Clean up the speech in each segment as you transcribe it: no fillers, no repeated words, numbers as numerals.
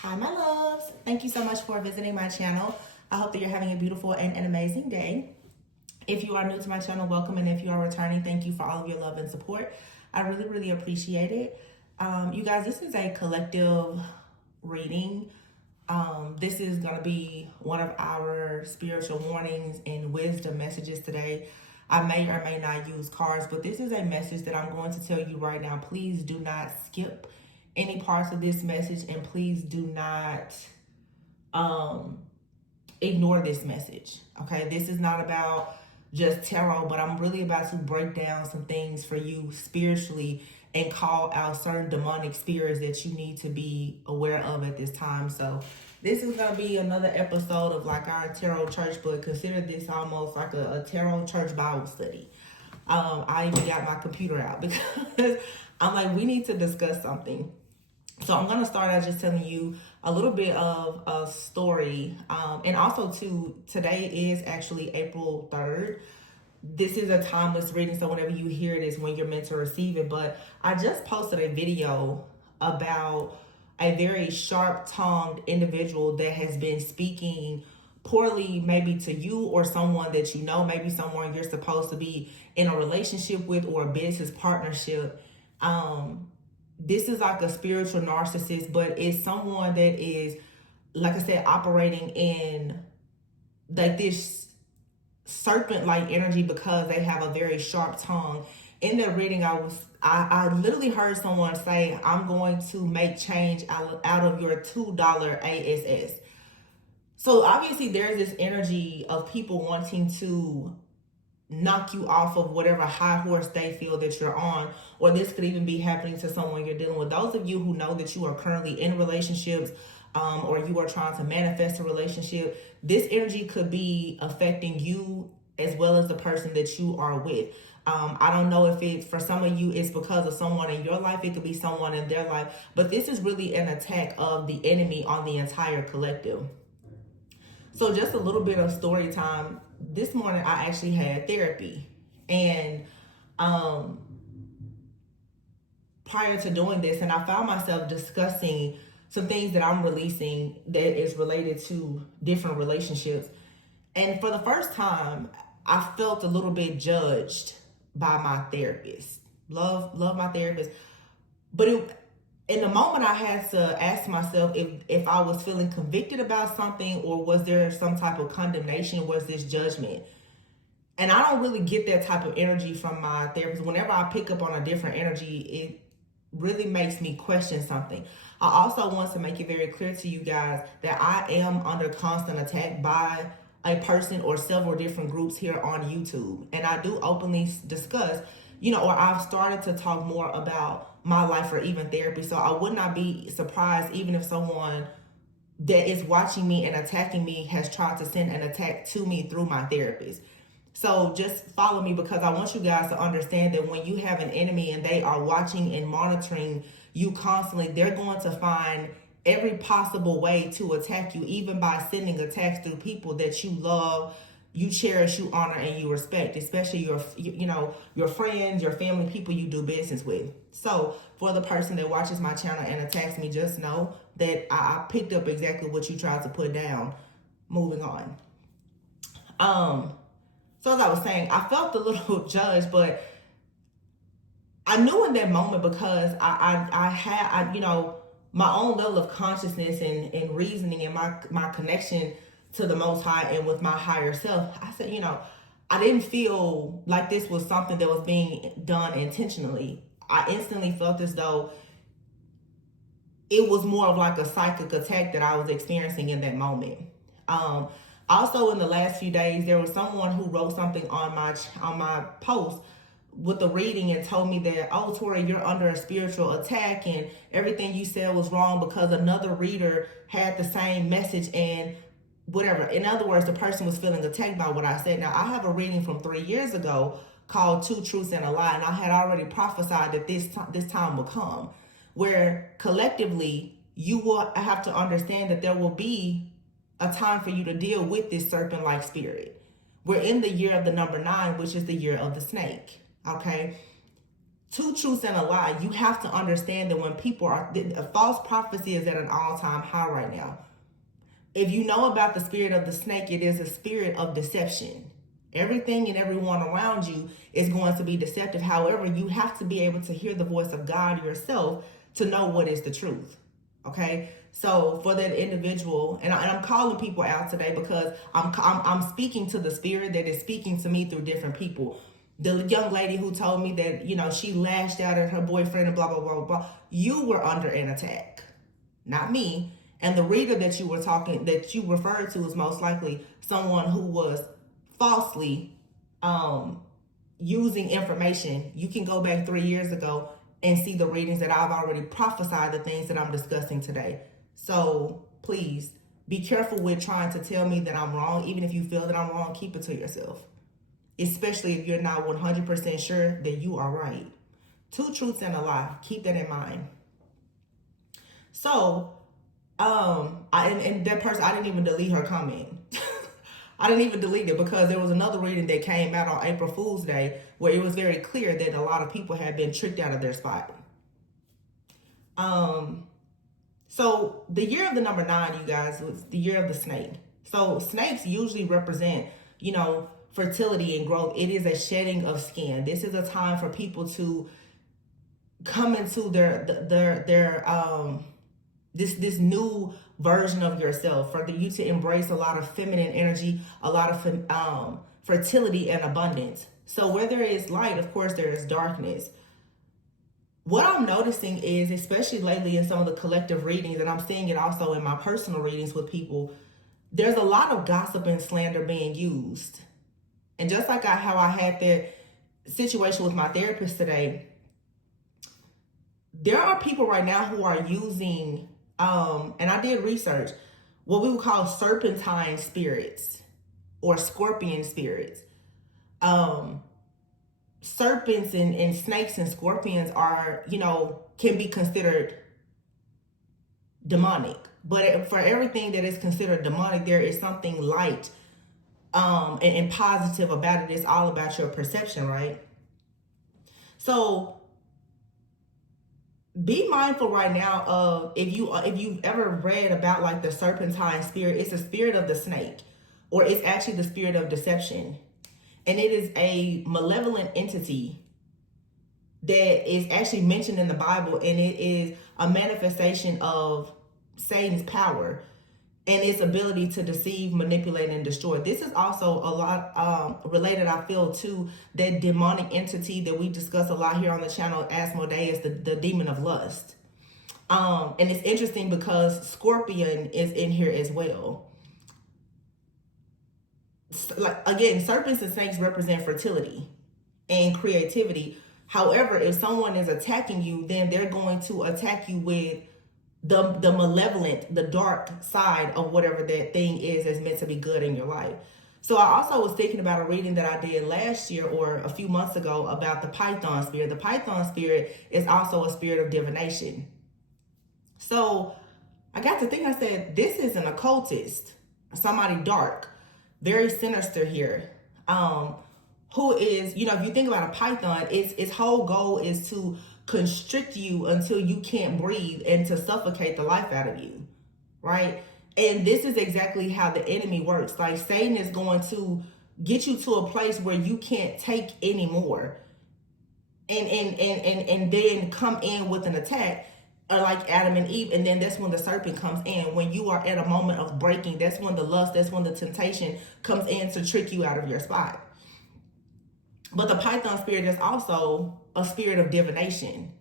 Hi, my loves. Thank you so much for visiting my channel. I hope that you're having a beautiful and an amazing day. If you are new to my channel, welcome. And if you are returning, thank you for all of your love and support. I really, really appreciate it. You guys, this is a collective reading. This is going to be one of our spiritual warnings and wisdom messages today. I may or may not use cards, but this is a message that I'm going to tell you right now. Please do not skip any parts of this message, and please do not ignore this message. Okay, this is not about just tarot, but I'm really about to break down some things for you spiritually and call out certain demonic spirits that you need to be aware of at this time. So this is going to be another episode of like our tarot church, but consider this almost like a tarot church Bible study. I even got my computer out because I'm like, we need to discuss something. So I'm going to start out just telling you a little bit of a story. And also today is actually April 3rd. This is a timeless reading, so whenever you hear it is when you're meant to receive it. But I just posted a video about a very sharp-tongued individual that has been speaking poorly maybe to you or someone that you know, maybe someone you're supposed to be in a relationship with or a business partnership. This is like a spiritual narcissist, but it's someone that is, like I said, operating in like this serpent-like energy because they have a very sharp tongue. In their reading, I literally heard someone say, "I'm going to make change out of your $2 ASS." So obviously there's this energy of people wanting to knock you off of whatever high horse they feel that you're on, or this could even be happening to someone you're dealing with. Those of you who know that you are currently in relationships, or you are trying to manifest a relationship, this energy could be affecting you as well as the person that you are with. I don't know if it's, for some of you, it's because of someone in your life. It could be someone in their life, but this is really an attack of the enemy on the entire collective. So just a little bit of story time. This morning I actually had therapy, and prior to doing this, and I found myself discussing some things that I'm releasing that is related to different relationships. And for the first time, I felt a little bit judged by my therapist. Love my therapist. But in the moment, I had to ask myself if I was feeling convicted about something, or was there some type of condemnation, was this judgment? And I don't really get that type of energy from my therapist. Whenever I pick up on a different energy, it really makes me question something. I also want to make it very clear to you guys that I am under constant attack by a person or several different groups here on YouTube. And I do openly discuss, or I've started to talk more about my life or even therapy. So I would not be surprised even if someone that is watching me and attacking me has tried to send an attack to me through my therapist. So just follow me, because I want you guys to understand that when you have an enemy and they are watching and monitoring you constantly, they're going to find every possible way to attack you, even by sending attacks through people that you love, you cherish, you honor, and you respect, especially your friends, your family, people you do business with. So for the person that watches my channel and attacks me, just know that I picked up exactly what you tried to put down. Moving on. So as I was saying, I felt a little judged, but I knew in that moment, because I had my own level of consciousness and reasoning and my connection to the Most High and with my higher self. I said, I didn't feel like this was something that was being done intentionally. I instantly felt as though it was more of like a psychic attack that I was experiencing in that moment. Also, in the last few days, there was someone who wrote something on my post with the reading and told me that, "Oh, Tori, you're under a spiritual attack and everything you said was wrong because another reader had the same message," and whatever. In other words, the person was feeling attacked by what I said. Now, I have a reading from 3 years ago called Two Truths and a Lie, and I had already prophesied that this time will come, where collectively you will have to understand that there will be a time for you to deal with this serpent-like spirit. We're in the year of the number 9, which is the year of the snake. Okay. two truths and a lie. You have to understand that when people are, false prophecy is at an all-time high right now. If you know about the spirit of the snake, it is a spirit of deception. Everything and everyone around you is going to be deceptive. However, you have to be able to hear the voice of God yourself to know what is the truth. Okay, so for that individual, and I'm calling people out today because I'm speaking to the spirit that is speaking to me through different people. The young lady who told me that, you know, she lashed out at her boyfriend and blah, blah, blah, blah, blah. You were under an attack, not me. And the reader that you referred to is most likely someone who was falsely using information. You can go back 3 years ago and see the readings that I've already prophesied, the things that I'm discussing today. So please be careful with trying to tell me that I'm wrong. Even if you feel that I'm wrong, keep it to yourself. Especially if you're not 100% sure that you are right. Two truths and a lie. Keep that in mind. So, and that person, I didn't even delete her comment. I didn't even delete it because there was another reading that came out on April Fool's Day where it was very clear that a lot of people had been tricked out of their spot. So the year of the number 9, you guys, was the year of the snake. So snakes usually represent, you know, fertility and growth. It is a shedding of skin. This is a time for people to come into this new version of yourself, for you to embrace a lot of feminine energy, a lot of fertility and abundance. So where there is light, of course, there is darkness. What I'm noticing is, especially lately in some of the collective readings, and I'm seeing it also in my personal readings with people, there's a lot of gossip and slander being used. And just like how I had that situation with my therapist today, there are people right now who are using, and I did research, what we would call serpentine spirits or scorpion spirits. Serpents and snakes and scorpions are, you know, can be considered demonic. But for everything that is considered demonic, there is something light and positive about it. It's all about your perception, right? So be mindful right now of, if you've ever read about like the serpentine spirit, it's a spirit of the snake, or it's actually the spirit of deception. And it is a malevolent entity that is actually mentioned in the Bible, and it is a manifestation of Satan's power and its ability to deceive, manipulate, and destroy. This is also a lot related, I feel, to that demonic entity that we discuss a lot here on the channel, Asmodeus, the demon of lust. And it's interesting because Scorpion is in here as well. Like, again, serpents and snakes represent fertility and creativity. However, if someone is attacking you, then they're going to attack you with the malevolent, the dark side of whatever that thing is that's meant to be good in your life. So I also was thinking about a reading that I did last year or a few months ago about the Python spirit. The Python spirit is also a spirit of divination. So I got to think, I said, this is an occultist, somebody dark, very sinister here, who is, you know, if you think about a python, its whole goal is to constrict you until you can't breathe and to suffocate the life out of you, right? And this is exactly how the enemy works. Like, Satan is going to get you to a place where you can't take anymore, and then come in with an attack, like Adam and Eve. And then that's when the serpent comes in. When you are at a moment of breaking, that's when the lust, that's when the temptation comes in to trick you out of your spot. But the Python spirit is also a spirit of divination.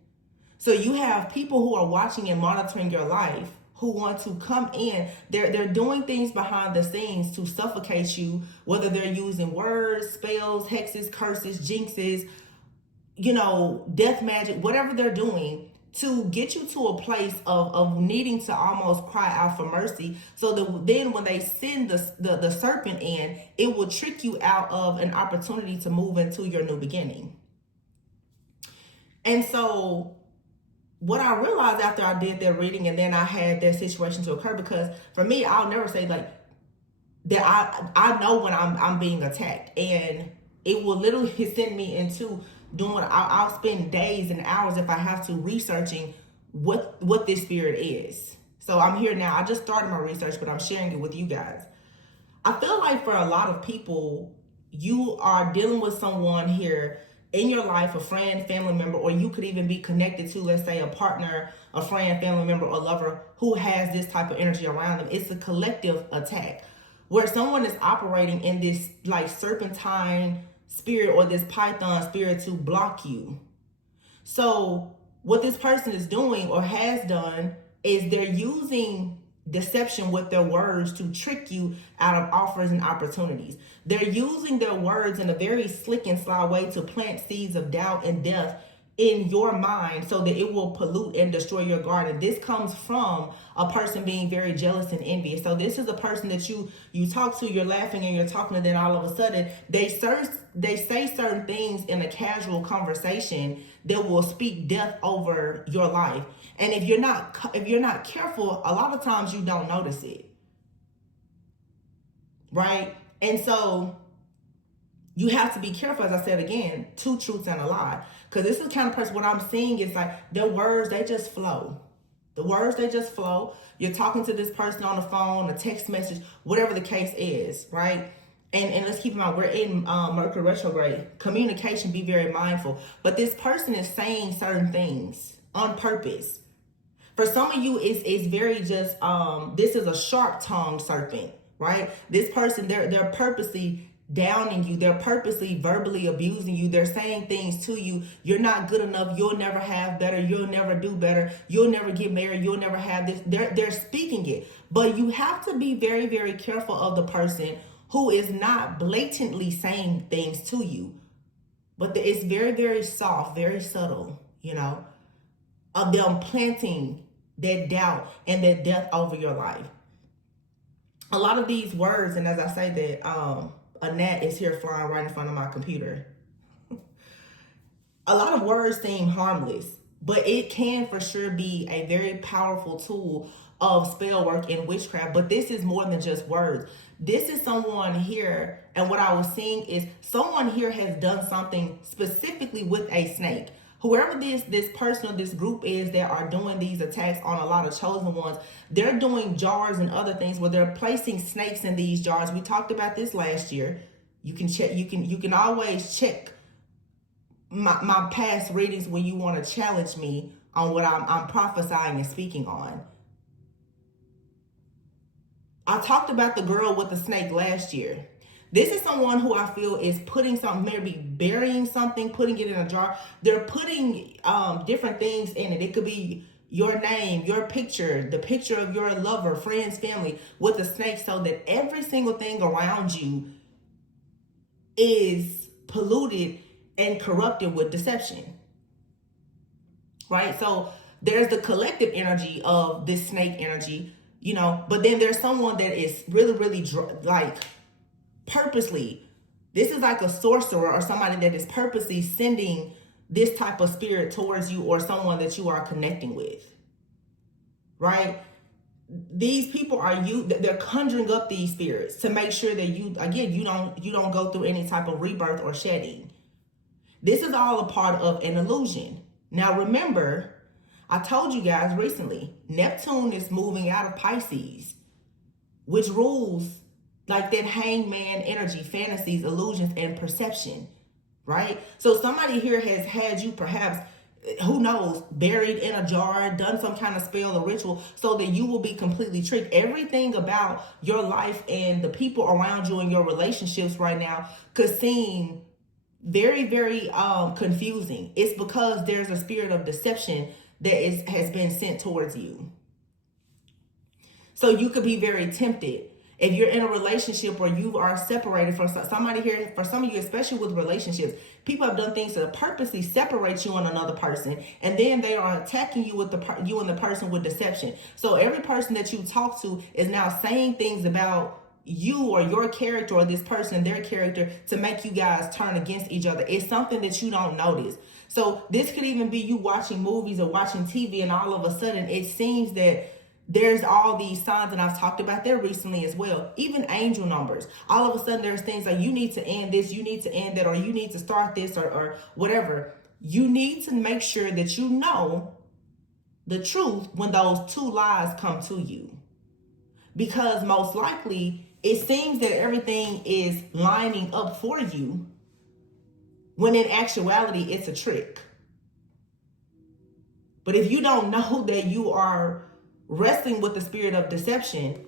So you have people who are watching and monitoring your life who want to come in. They're doing things behind the scenes to suffocate you, whether they're using words, spells, hexes, curses, jinxes, you know, death magic, whatever they're doing, to get you to a place of needing to almost cry out for mercy. So that then when they send the serpent in, it will trick you out of an opportunity to move into your new beginning. And so what I realized after I did that reading, and then I had that situation to occur, because for me, I'll never say like that I know when I'm being attacked, and it will literally send me into I'll spend days and hours if I have to researching what this spirit is. So I'm here now. I just started my research, but I'm sharing it with you guys. I feel like for a lot of people, you are dealing with someone here in your life, a friend, family member, or you could even be connected to, let's say, a partner, a friend, family member, or lover who has this type of energy around them. It's a collective attack where someone is operating in this like serpentine spirit or this python spirit to block you. So what this person is doing or has done is they're using deception with their words to trick you out of offers and opportunities. They're using their words in a very slick and sly way to plant seeds of doubt and death in your mind so that it will pollute and destroy your garden. This comes from a person being very jealous and envious. So this is a person that you talk to, you're laughing and you're talking to them, all of a sudden they say certain things in a casual conversation that will speak death over your life. And if you're not careful, a lot of times you don't notice it. Right? And so you have to be careful, as I said again, 2 truths and a lie. Because this is the kind of person, what I'm seeing is like their words, they just flow. The words, they just flow. You're talking to this person on the phone, a text message, whatever the case is, right? And let's keep in mind, we're in Mercury retrograde. Communication, be very mindful. But this person is saying certain things on purpose. For some of you, it's very just, this is a sharp-tongued serpent, right? This person, they're purposely downing you. They're purposely verbally abusing you. They're saying things to you. You're not good enough. You'll never have better. You'll never do better. You'll never get married. You'll never have this. They're speaking it. But you have to be very, very careful of the person who is not blatantly saying things to you. But it's very, very soft, very subtle, of them planting that doubt and that death over your life. A lot of these words, and as I say that, a gnat is here flying right in front of my computer. A lot of words seem harmless, but it can for sure be a very powerful tool of spell work and witchcraft. But this is more than just words. This is someone here, and what I was seeing is someone here has done something specifically with a snake. Whoever this person or this group is that are doing these attacks on a lot of chosen ones, they're doing jars and other things where they're placing snakes in these jars. We talked about this last year. You can check. You can always check my past readings when you want to challenge me on what I'm prophesying and speaking on. I talked about the girl with the snake last year. This is someone who I feel is putting something, maybe burying something, putting it in a jar. They're putting different things in it. It could be your name, your picture, the picture of your lover, friends, family with the snake, so that every single thing around you is polluted and corrupted with deception. Right? So there's the collective energy of this snake energy, but then there's someone that is really, really like purposely, this is like a sorcerer or somebody that is purposely sending this type of spirit towards you or someone that you are connecting with, right? These people they're conjuring up these spirits to make sure that you don't go through any type of rebirth or shedding. This is all a part of an illusion. Now remember, I told you guys recently, Neptune is moving out of Pisces, which rules like that hangman energy, fantasies, illusions, and perception, right? So somebody here has had you perhaps, who knows, buried in a jar, done some kind of spell or ritual so that you will be completely tricked. Everything about your life and the people around you and your relationships right now could seem very, very confusing. It's because there's a spirit of deception that has been sent towards you. So you could be very tempted. If you're in a relationship where you are separated from somebody here, for some of you, especially with relationships, people have done things to purposely separate you and another person, and then they are attacking you with you and the person with deception. So every person that you talk to is now saying things about you or your character or this person, their character, to make you guys turn against each other. It's something that you don't notice. So this could even be you watching movies or watching TV, and all of a sudden it seems that There's all these signs, and I've talked about that recently as well. Even angel numbers. All of a sudden, there's things like you need to end this, you need to end that, or you need to start this, or whatever. You need to make sure that you know the truth when those two lies come to you. Because most likely, it seems that everything is lining up for you, when in actuality, it's a trick. But if you don't know that you are wrestling with the spirit of deception,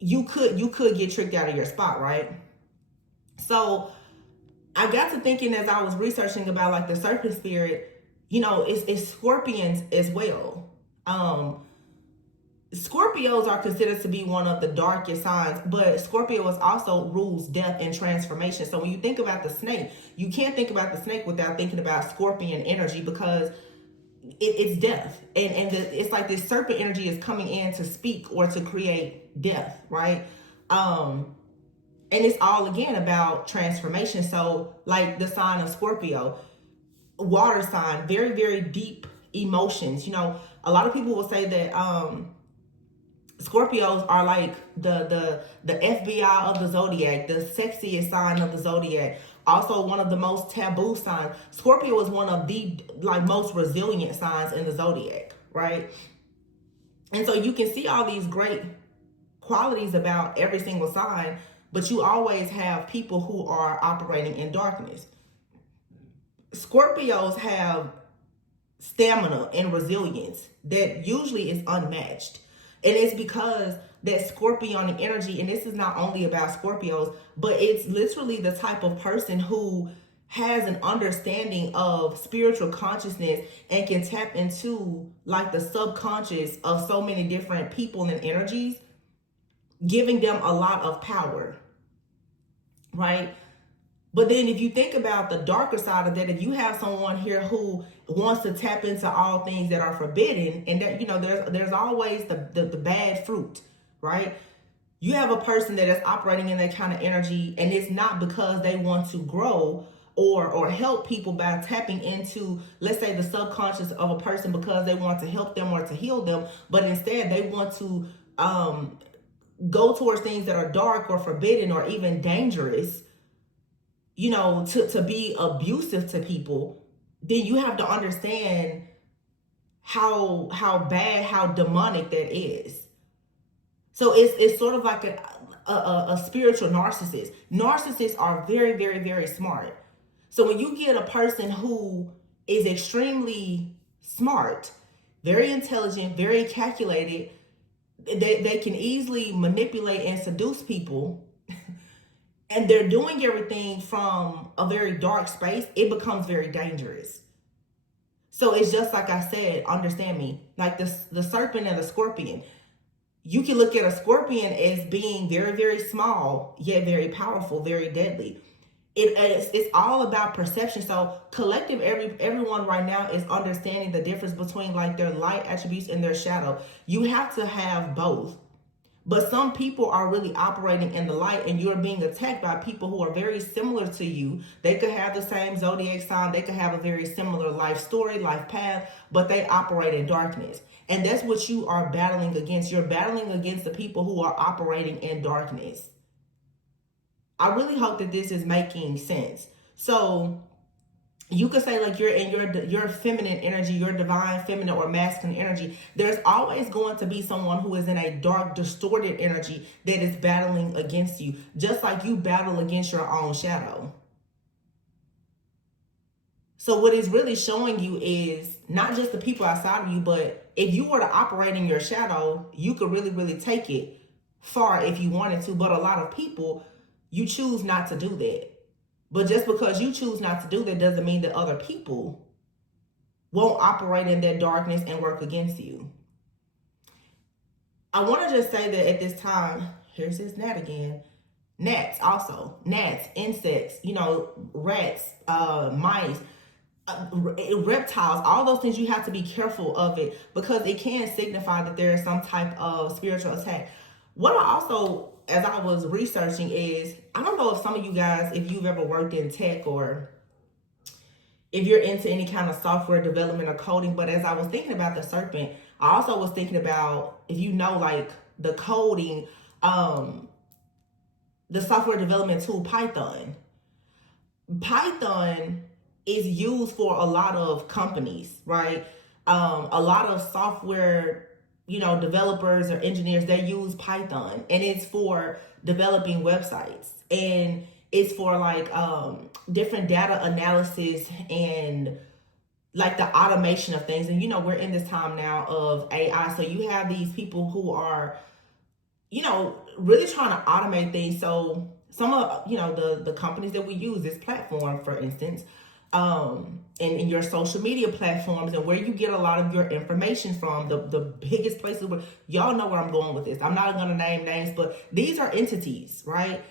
you could get tricked out of your spot, right? So I got to thinking as I was researching about like the serpent spirit, you know, it's scorpions as well. Scorpios are considered to be one of the darkest signs, but Scorpio is also rules death and transformation. So when you think about the snake, you can't think about the snake without thinking about scorpion energy, because it's death. And it's like this serpent energy is coming in to speak or to create death, right? And it's all again about transformation. So like the sign of Scorpio, water sign, very, very deep emotions. You know, a lot of people will say that Scorpios are like the FBI of the zodiac, the sexiest sign of the zodiac. Also one of the most taboo signs. Scorpio is one of the like most resilient signs in the zodiac, right? And so you can see all these great qualities about every single sign, but you always have people who are operating in darkness. Scorpios have stamina and resilience that usually is unmatched. And it's because that scorpionic energy, and this is not only about Scorpios, but it's literally the type of person who has an understanding of spiritual consciousness and can tap into like the subconscious of so many different people and energies, giving them a lot of power, right? But then if you think about the darker side of that, if you have someone here who wants to tap into all things that are forbidden, and that, you know, there's always the bad fruit, right? You have a person that is operating in that kind of energy, and it's not because they want to grow or help people by tapping into, let's say, the subconscious of a person because they want to help them or to heal them, but instead they want to go towards things that are dark or forbidden or even dangerous, you know, to be abusive to people. Then you have to understand how bad, how demonic that is. So it's sort of like a spiritual narcissist. Narcissists are very, very, very smart. So when you get a person who is extremely smart, very intelligent, very calculated, they can easily manipulate and seduce people, and they're doing everything from a very dark space, it becomes very dangerous. So it's just like I said, understand me, like the serpent and the scorpion. You can look at a scorpion as being very, very small, yet very powerful, very deadly. It's all about perception. So collective, everyone right now is understanding the difference between like their light attributes and their shadow. You have to have both. But some people are really operating in the light, and you're being attacked by people who are very similar to you. They could have the same zodiac sign. They could have a very similar life story, life path, but they operate in darkness. And that's what you are battling against. You're battling against the people who are operating in darkness. I really hope that this is making sense. So you could say like you're in your feminine energy, your divine feminine or masculine energy. There's always going to be someone who is in a dark, distorted energy that is battling against you, just like you battle against your own shadow. So what it's really showing you is not just the people outside of you, but if you were to operate in your shadow, you could really, really take it far if you wanted to. But a lot of people, you choose not to do that. But just because you choose not to do that doesn't mean that other people won't operate in that darkness and work against you. I want to just say that at this time, here's this gnat again. Gnats also. Gnats, insects, you know, rats, mice, reptiles, all those things, you have to be careful of it because it can signify that there is some type of spiritual attack. What I also, as I was researching, is I don't know if some of you guys, if you've ever worked in tech or if you're into any kind of software development or coding, but as I was thinking about the serpent, I also was thinking about, if you know, like the coding, the software development tool Python. Python is used for a lot of companies, right? A lot of software, developers or engineers, they use Python, and it's for developing websites, and it's for like different data analysis and like the automation of things. And we're in this time now of AI, so you have these people who are really trying to automate things. So some of the companies that we use, this platform, for instance, and your social media platforms, and where you get a lot of your information from, the biggest places where y'all know where I'm going with this. I'm not going to name names, but these are entities, right?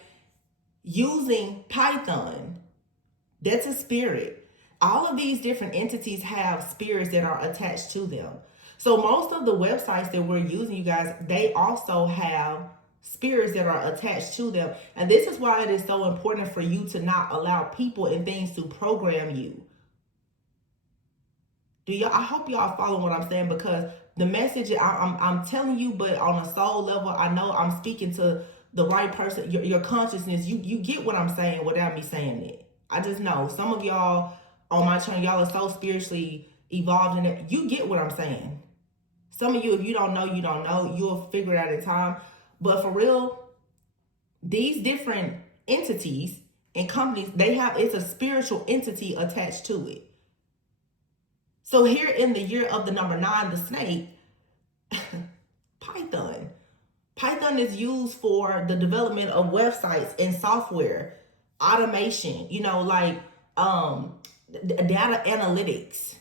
Using Python, that's a spirit. All of these different entities have spirits that are attached to them. So most of the websites that we're using, you guys, they also have spirits that are attached to them. And this is why it is so important for you to not allow people and things to program you. I hope y'all follow what I'm saying, because the message I'm telling you, but on a soul level, I know I'm speaking to the right person. Your consciousness, you get what I'm saying without me saying it. I just know some of y'all on my channel, y'all are so spiritually evolved in it. You get what I'm saying. Some of you, if you don't know, you don't know. You'll figure it out in time. But for real, these different entities and companies, it's a spiritual entity attached to it. So here in the year of the number 9, the snake, Python. Python is used for the development of websites and software, automation, like data analytics.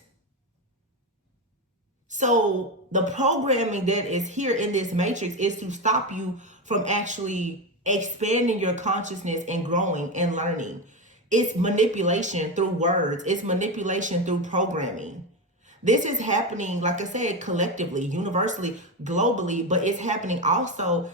So the programming that is here in this matrix is to stop you from actually expanding your consciousness and growing and learning. It's manipulation through words. It's manipulation through programming. This is happening, like I said, collectively, universally, globally, but it's happening also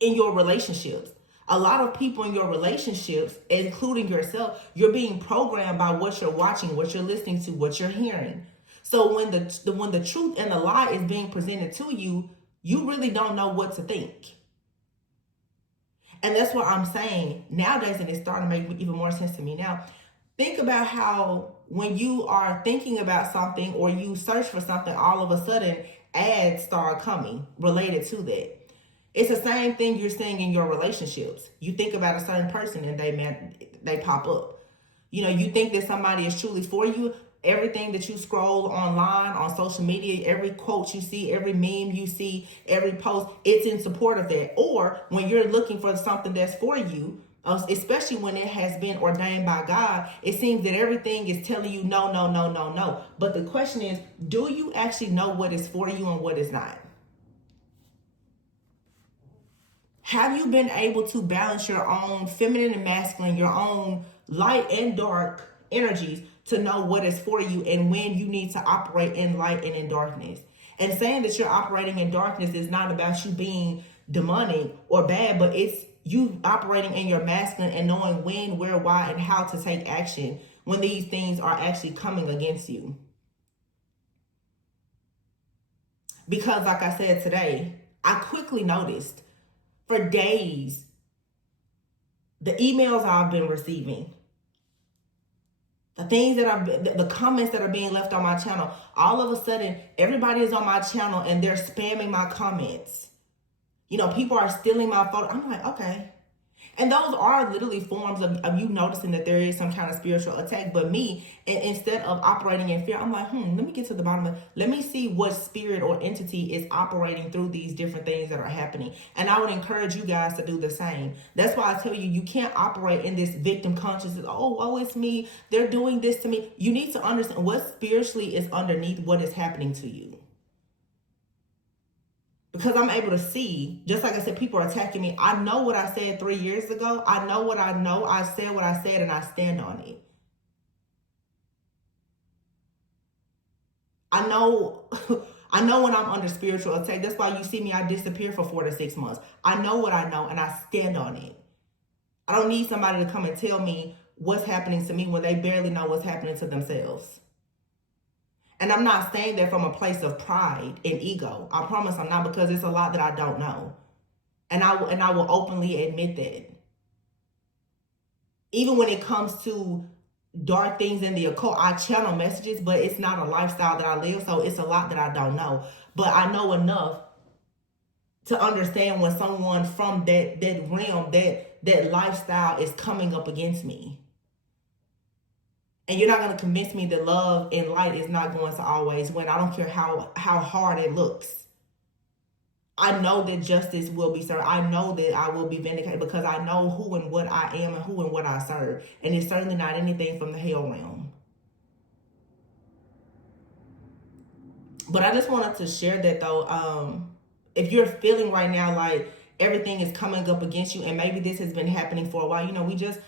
in your relationships. A lot of people in your relationships, including yourself, you're being programmed by what you're watching, what you're listening to, what you're hearing. So when the truth and the lie is being presented to you, you really don't know what to think. And that's what I'm saying nowadays, and it's starting to make even more sense to me now. Think about how when you are thinking about something or you search for something, all of a sudden ads start coming related to that. It's the same thing you're seeing in your relationships. You think about a certain person and they pop up. You think that somebody is truly for you. Everything that you scroll online, on social media, every quote you see, every meme you see, every post, it's in support of that. Or when you're looking for something that's for you, especially when it has been ordained by God, it seems that everything is telling you no, no, no, no, no. But the question is, do you actually know what is for you and what is not? Have you been able to balance your own feminine and masculine, your own light and dark energies to know what is for you and when you need to operate in light and in darkness? And saying that you're operating in darkness is not about you being demonic or bad, but it's you operating in your masculine and knowing when, where, why, and how to take action when these things are actually coming against you. Because like I said today, I quickly noticed for days the emails I've been receiving, the comments that are being left on my channel, all of a sudden everybody is on my channel and they're spamming my comments. People are stealing my photo. I'm like, okay. And those are literally forms of you noticing that there is some kind of spiritual attack. But me, instead of operating in fear, I'm like, let me get to the bottom of it. Let me see what spirit or entity is operating through these different things that are happening. And I would encourage you guys to do the same. That's why I tell you, you can't operate in this victim consciousness. Oh, it's me. They're doing this to me. You need to understand what spiritually is underneath what is happening to you. Because I'm able to see, just like I said, people are attacking me. I know what I said 3 years ago. I know what I know. I said what I said and I stand on it. I know when I'm under spiritual attack. That's why you see me, I disappear for 4 to 6 months. I know what I know and I stand on it. I don't need somebody to come and tell me what's happening to me when they barely know what's happening to themselves. And I'm not saying that from a place of pride and ego. I promise I'm not, because it's a lot that I don't know. And I will openly admit that. Even when it comes to dark things in the occult, I channel messages, but it's not a lifestyle that I live, so it's a lot that I don't know. But I know enough to understand when someone from that realm, that lifestyle is coming up against me. And you're not going to convince me that love and light is not going to always win. I don't care how hard it looks. I know that justice will be served. I know that I will be vindicated, because I know who and what I am and who and what I serve. And it's certainly not anything from the hell realm. But I just wanted to share that, though. If you're feeling right now like everything is coming up against you, and maybe this has been happening for a while, we just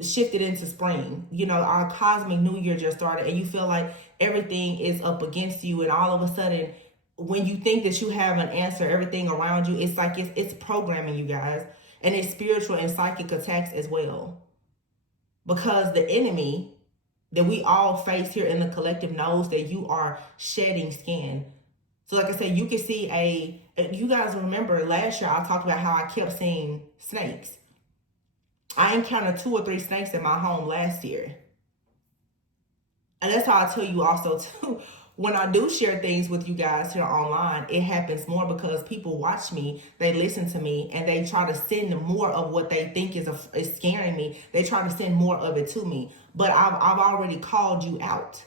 shifted into spring. Our cosmic new year just started, and you feel like everything is up against you, and all of a sudden, when you think that you have an answer, everything around you, it's like it's programming you guys. And it's spiritual and psychic attacks as well. Because the enemy that we all face here in the collective knows that you are shedding skin. So like I said, you can see you guys remember last year I talked about how I kept seeing snakes. I encountered 2 or 3 snakes in my home last year. And that's how I tell you also too, when I do share things with you guys here online, it happens more because people watch me, they listen to me, and they try to send more of what they think is scaring me. They try to send more of it to me. But I've already called you out.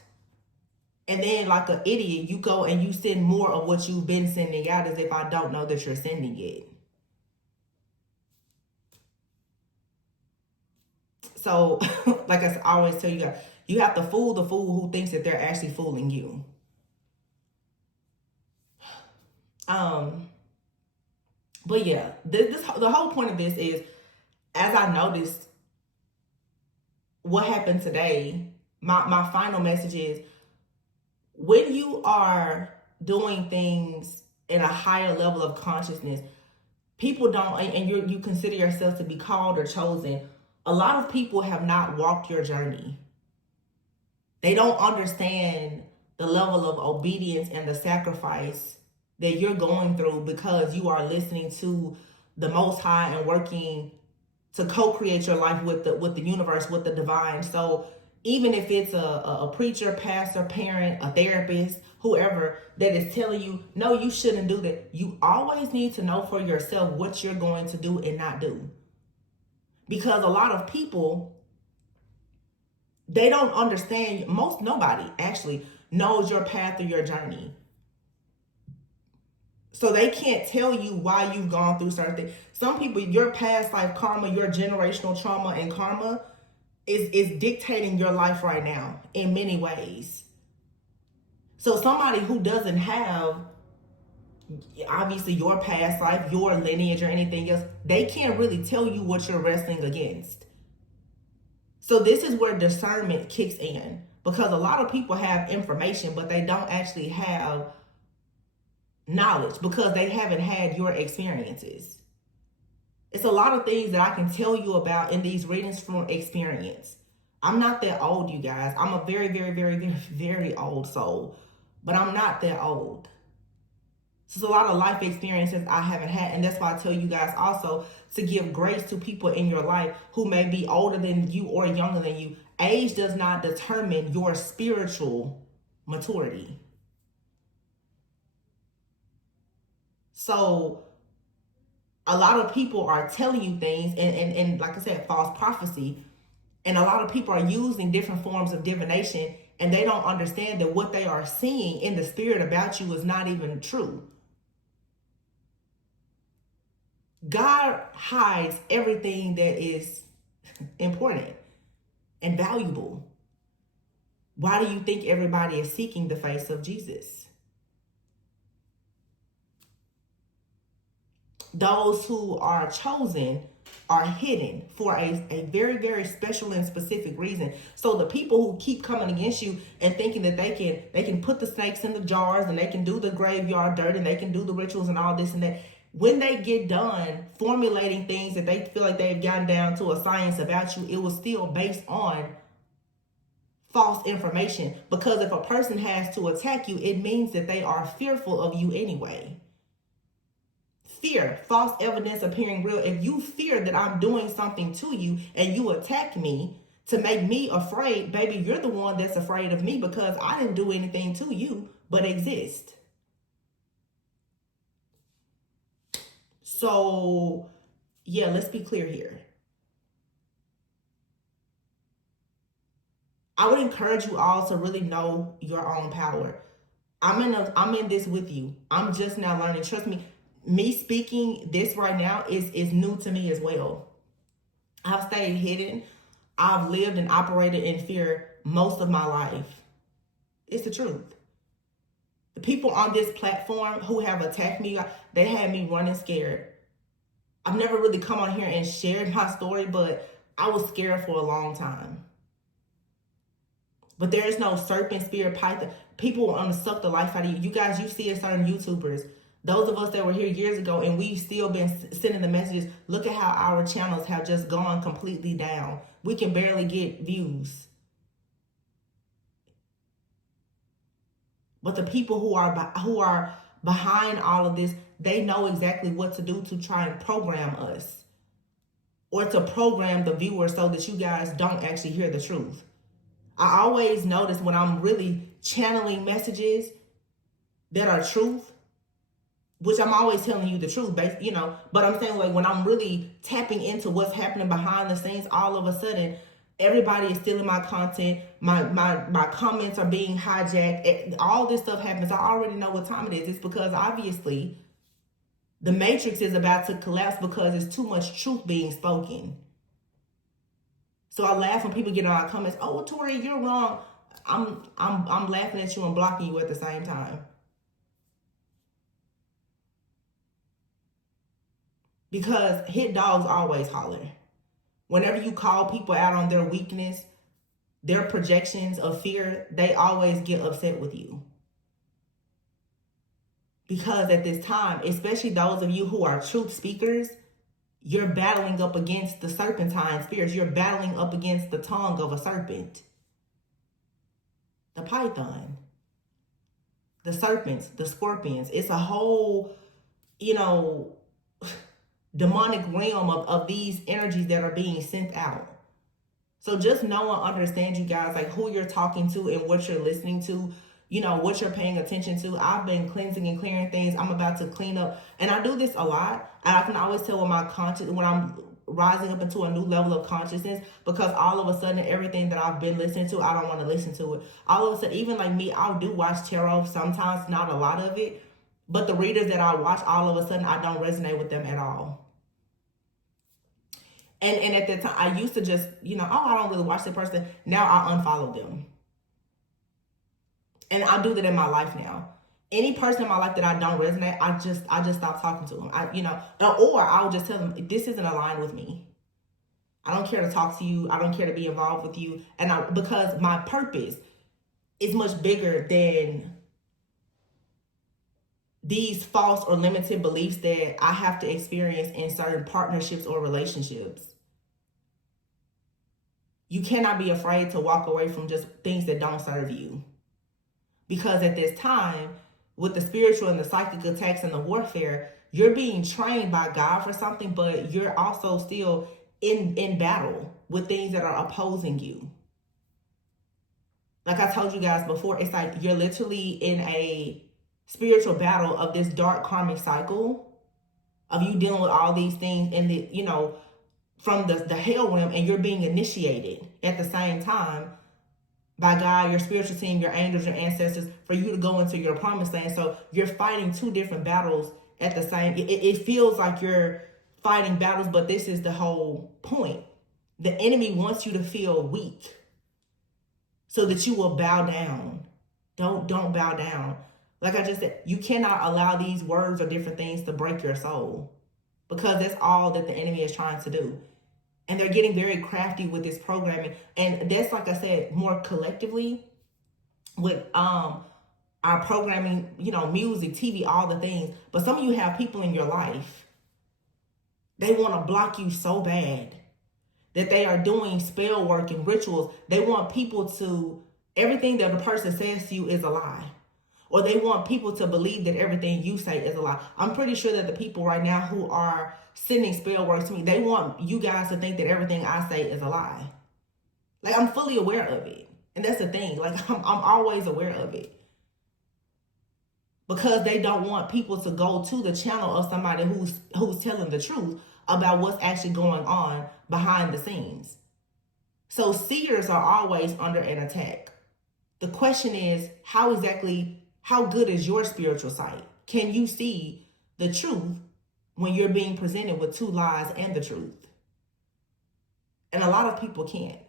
And then like an idiot, you go and you send more of what you've been sending out as if I don't know that you're sending it. So, like I always tell you guys, you have to fool the fool who thinks that they're actually fooling you. But yeah, the whole point of this is, as I noticed what happened today, my final message is, when you are doing things in a higher level of consciousness, people don't, and you consider yourself to be called or chosen, a lot of people have not walked your journey. They don't understand the level of obedience and the sacrifice that you're going through, because you are listening to the Most High and working to co-create your life with the universe, with the divine. So even if it's a preacher, pastor, parent, a therapist, whoever that is telling you, no, you shouldn't do that, you always need to know for yourself what you're going to do and not do. Because a lot of people, they don't understand, nobody actually knows your path or your journey. So they can't tell you why you've gone through certain things. Some people, your past life karma, your generational trauma and karma is dictating your life right now in many ways. So somebody who doesn't have, obviously, your past life, your lineage or anything else, they can't really tell you what you're wrestling against. So this is where discernment kicks in, because a lot of people have information, but they don't actually have knowledge because they haven't had your experiences. It's a lot of things that I can tell you about in these readings from experience. I'm not that old, you guys. I'm a very, very, very, very, very old soul, but I'm not that old. So it's a lot of life experiences I haven't had, and that's why I tell you guys also to give grace to people in your life who may be older than you or younger than you. Age does not determine your spiritual maturity. So a lot of people are telling you things and like I said, false prophecy. And a lot of people are using different forms of divination, and they don't understand that what they are seeing in the spirit about you is not even true. God hides everything that is important and valuable. Why do you think everybody is seeking the face of Jesus? Those who are chosen are hidden for a very, very special and specific reason. So the people who keep coming against you and thinking that they can put the snakes in the jars and they can do the graveyard dirt and they can do the rituals and all this and that, when they get done formulating things that they feel like they've gotten down to a science about you, it was still based on false information. Because if a person has to attack you, it means that they are fearful of you anyway. Fear, false evidence appearing real. If you fear that I'm doing something to you and you attack me to make me afraid, baby, you're the one that's afraid of me, because I didn't do anything to you but exist. So, yeah, let's be clear here. I would encourage you all to really know your own power. I'm in this with you. I'm just now learning. Trust me, me speaking this right now is new to me as well. I've stayed hidden. I've lived and operated in fear most of my life. It's the truth. The people on this platform who have attacked me, they had me running scared. I've never really come on here and shared my story, but I was scared for a long time. But there is no serpent, spirit, python. People want to suck the life out of you. You guys, you see certain YouTubers, those of us that were here years ago, and we've still been sending the messages. Look at how our channels have just gone completely down. We can barely get views. But the people who are behind all of this, they know exactly what to do to try and program us, or to program the viewer so that you guys don't actually hear the truth. I always notice when I'm really channeling messages that are truth, which I'm always telling you the truth, you know, but I'm saying, like, when I'm really tapping into what's happening behind the scenes, all of a sudden, everybody is stealing my content. My comments are being hijacked. All this stuff happens. I already know what time it is. It's because obviously the matrix is about to collapse because there's too much truth being spoken. So I laugh when people get on my comments, oh, Tori, you're wrong. I'm laughing at you and blocking you at the same time. Because hit dogs always holler. Whenever you call people out on their weakness, their projections of fear, they always get upset with you. Because at this time, especially those of you who are truth speakers, you're battling up against the serpentine spirits. You're battling up against the tongue of a serpent. The python. The serpents, the scorpions. It's a whole, demonic realm of these energies that are being sent out. So just know and understand, you guys, like, who you're talking to and what you're listening to, what you're paying attention to. I've been cleansing and clearing things. I'm about to clean up. And I do this a lot. And I can always tell when I'm rising up into a new level of consciousness, because all of a sudden, everything that I've been listening to, I don't want to listen to it. All of a sudden, even like me, I do watch tarot sometimes, not a lot of it. But the readers that I watch, all of a sudden, I don't resonate with them at all. And at that time, I used to just, I don't really watch that person. Now I unfollow them. And I do that in my life now. Any person in my life that I don't resonate, I just stop talking to them. Or I'll just tell them, this isn't aligned with me. I don't care to talk to you. I don't care to be involved with you. Because my purpose is much bigger than these false or limited beliefs that I have to experience in certain partnerships or relationships. You cannot be afraid to walk away from just things that don't serve you. Because at this time, with the spiritual and the psychic attacks and the warfare, you're being trained by God for something, but you're also still in battle with things that are opposing you. Like I told you guys before, it's like you're literally in a spiritual battle of this dark karmic cycle of you dealing with all these things and from the hell realm, and you're being initiated at the same time by God, your spiritual team, your angels, your ancestors, for you to go into your promised land. So you're fighting two different battles at the same. It feels like you're fighting battles, but this is the whole point. The enemy wants you to feel weak so that you will bow down. Don't bow down. Like I just said, you cannot allow these words or different things to break your soul, because that's all that the enemy is trying to do. And they're getting very crafty with this programming. And that's, like I said, more collectively with our programming, music, TV, all the things. But some of you have people in your life, they want to block you so bad that they are doing spell work and rituals. They want people to Everything that the person says to you is a lie. Or they want people to believe that everything you say is a lie. I'm pretty sure that the people right now who are sending spell work to me, they want you guys to think that everything I say is a lie. Like, I'm fully aware of it. And that's the thing. Like, I'm always aware of it. Because they don't want people to go to the channel of somebody who's telling the truth about what's actually going on behind the scenes. So seers are always under an attack. The question is, how good is your spiritual sight? Can you see the truth when you're being presented with two lies and the truth? And a lot of people can't.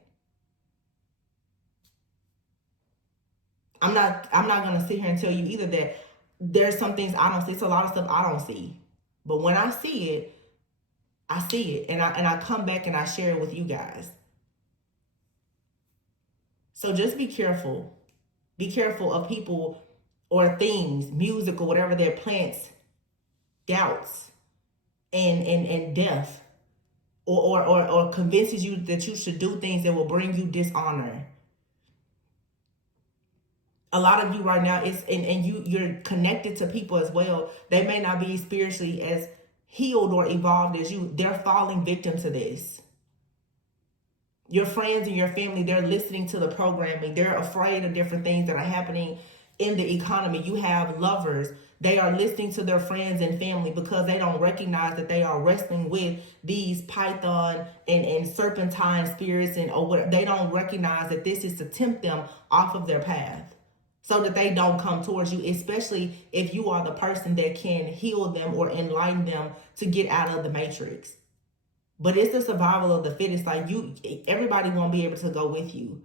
I'm not going to sit here and tell you either that there's some things I don't see. It's a lot of stuff I don't see. But when I see it, I see it. And I come back and I share it with you guys. So just be careful. Be careful of people or things, music or whatever that plants doubts and death. Or convinces you that you should do things that will bring you dishonor. A lot of you right now you're connected to people as well. They may not be spiritually as healed or evolved as you. They're falling victim to this. Your friends and your family, they're listening to the programming. They're afraid of different things that are happening in the economy. You have lovers. They are listening to their friends and family because they don't recognize that they are wrestling with these python and serpentine spirits or what. They don't recognize that this is to tempt them off of their path, so that they don't come towards you, especially if you are the person that can heal them or enlighten them to get out of the matrix. But it's the survival of the fittest. Like, everybody won't be able to go with you.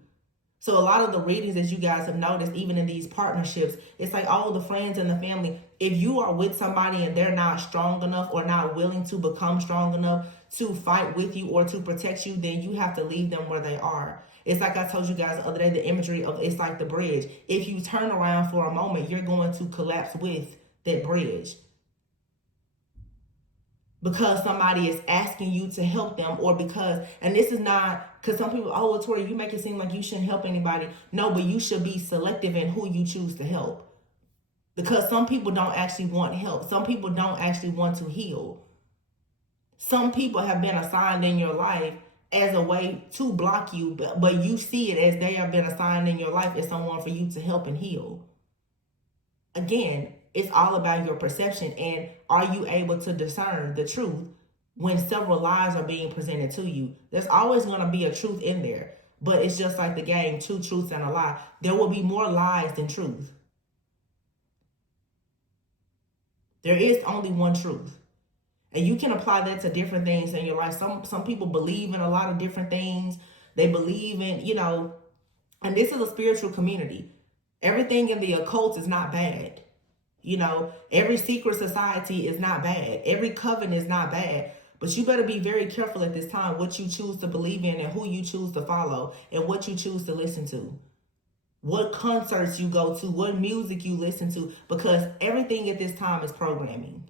So a lot of the readings that you guys have noticed, even in these partnerships, it's like, oh, the friends and the family, if you are with somebody and they're not strong enough or not willing to become strong enough to fight with you or to protect you, then you have to leave them where they are. It's like I told you guys the other day, the imagery of it's like the bridge. If you turn around for a moment, you're going to collapse with that bridge. Because somebody is asking you to help them, or because, and this is not, because some people, oh, well, Tori, you make it seem like you shouldn't help anybody. No, but you should be selective in who you choose to help. Because some people don't actually want help. Some people don't actually want to heal. Some people have been assigned in your life as a way to block you, but you see it as they have been assigned in your life as someone for you to help and heal. Again, it's all about your perception, and are you able to discern the truth when several lies are being presented to you? There's always going to be a truth in there, but it's just like the game, two truths and a lie. There will be more lies than truth. There is only one truth. And you can apply that to different things in your life. Some people believe in a lot of different things. They believe in, and this is a spiritual community. Everything in the occult is not bad. Every secret society is not bad. Every coven is not bad. But you better be very careful at this time what you choose to believe in and who you choose to follow and what you choose to listen to. What concerts you go to, what music you listen to, because everything at this time is programming.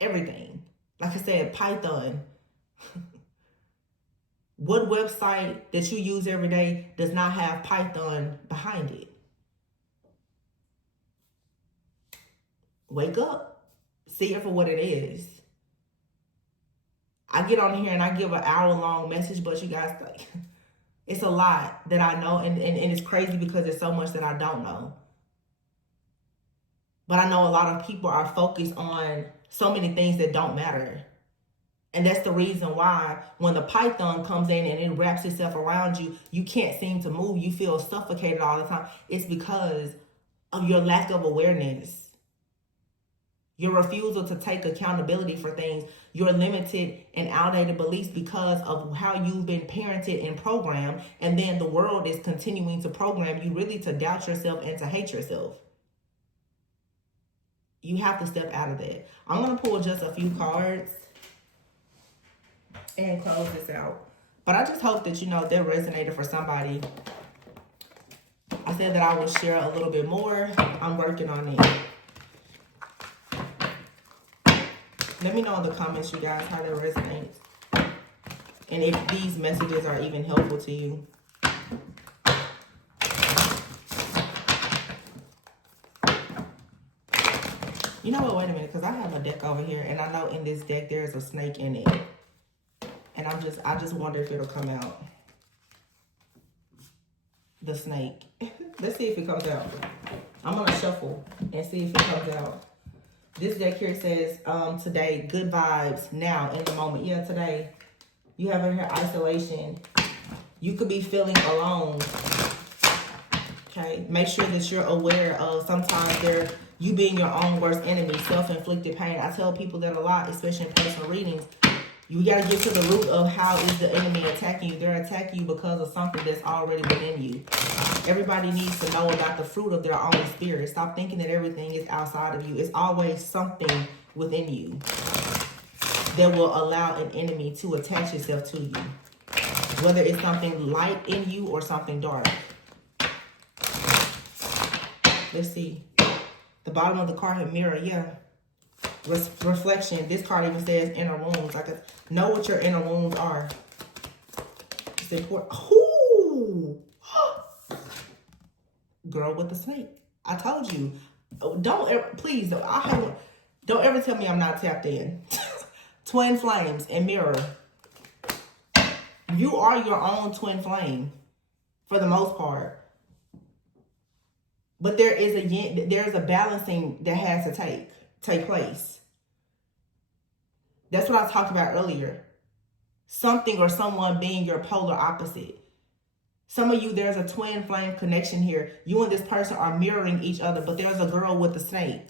Everything. Like I said, Python. What website that you use every day does not have Python behind it? Wake up. See it for what it is. I get on here and I give an hour-long message, but you guys, it's a lot that I know, and it's crazy because there's so much that I don't know. But I know a lot of people are focused on so many things that don't matter. And that's the reason why when the python comes in and it wraps itself around you, you can't seem to move. You feel suffocated all the time. It's because of your lack of awareness. Your refusal to take accountability for things, your limited and outdated beliefs because of how you've been parented and programmed, and then the world is continuing to program you really to doubt yourself and to hate yourself. You have to step out of that. I'm going to pull just a few cards and close this out. But I just hope that, that resonated for somebody. I said that I would share a little bit more. I'm working on it. Let me know in the comments, you guys, how that resonates. And if these messages are even helpful to you. You know what? Wait a minute, because I have a deck over here, and I know in this deck there's a snake in it, and I just wonder if it'll come out. The snake. Let's see if it comes out. I'm gonna shuffle and see if it comes out. This deck here says, today, good vibes, now, in the moment. Yeah, today. You have in here isolation. You could be feeling alone. Okay, make sure that you're aware of sometimes you being your own worst enemy, self-inflicted pain. I tell people that a lot, especially in personal readings. You got to get to the root of how is the enemy attacking you. They're attacking you because of something that's already within you. Everybody needs to know about the fruit of their own spirit. Stop thinking that everything is outside of you. It's always something within you that will allow an enemy to attach itself to you. Whether it's something light in you or something dark. Let's see. The bottom of the card had mirror, yeah. Reflection. This card even says inner wounds. Like, know what your inner wounds are. It's important. Ooh. Girl with the snake. I told you. Don't ever, please, don't ever tell me I'm not tapped in. Twin flames and mirror. You are your own twin flame for the most part. But there's a balancing that has to take place. That's what I talked about earlier. Something or someone being your polar opposite. Some of you, there's a twin flame connection here. You and this person are mirroring each other, but there's a girl with a snake.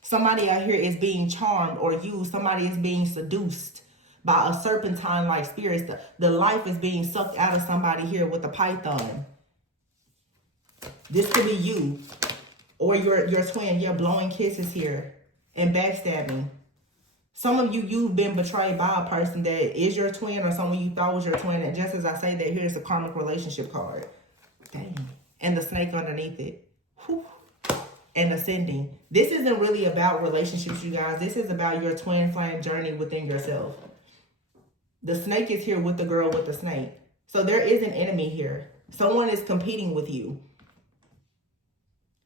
Somebody out here is being charmed or used. Somebody is being seduced by a serpentine-like spirit. The life is being sucked out of somebody here with a python. This could be you or your twin. You're blowing kisses here and backstabbing. Some of you, you've been betrayed by a person that is your twin or someone you thought was your twin. And just as I say that, here's a karmic relationship card. Dang. And the snake underneath it. Whew. And ascending. This isn't really about relationships, you guys. This is about your twin flame journey within yourself. The snake is here with the girl with the snake. So there is an enemy here. Someone is competing with you.